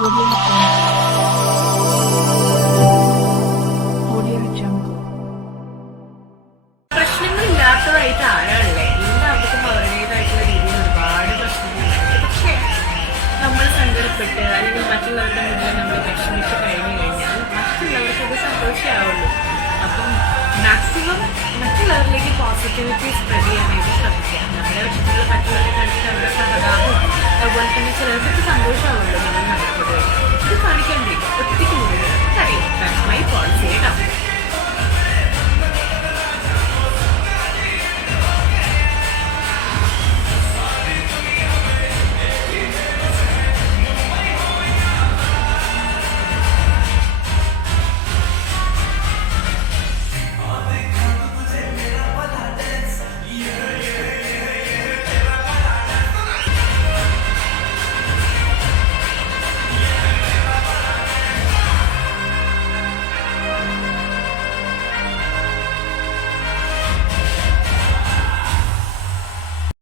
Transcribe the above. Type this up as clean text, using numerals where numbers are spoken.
Audio Jungle. പ്രശ്നങ്ങളില്ലാത്തതായിട്ട് ആരാളല്ലേ? എല്ലാവർക്കും അവരുടേതായിട്ടുള്ള രീതിയിൽ ഒരുപാട് പ്രശ്നങ്ങളുണ്ട്. പക്ഷേ നമ്മൾ സങ്കടപ്പെട്ട് അല്ലെങ്കിൽ മറ്റുള്ളവരുടെ മുന്നിൽ നമ്മൾ വിഷമിച്ച് കഴിഞ്ഞു കഴിഞ്ഞാൽ മറ്റുള്ളവർക്ക് അത് സന്തോഷമാവുള്ളൂ. അപ്പം മാക്സിമം മറ്റുള്ളവരിലേക്ക് പോസിറ്റിവിറ്റി സ്പ്രെഡ് ചെയ്യാനായിട്ട് ശ്രമിക്കുക. നമ്മുടെ വിഷയങ്ങൾ മറ്റുള്ളവരെ കണ്ടിട്ട് അവരുടെ സഹതാപവും അതുപോലെ തന്നെ ചിലർക്ക് സന്തോഷമാവും.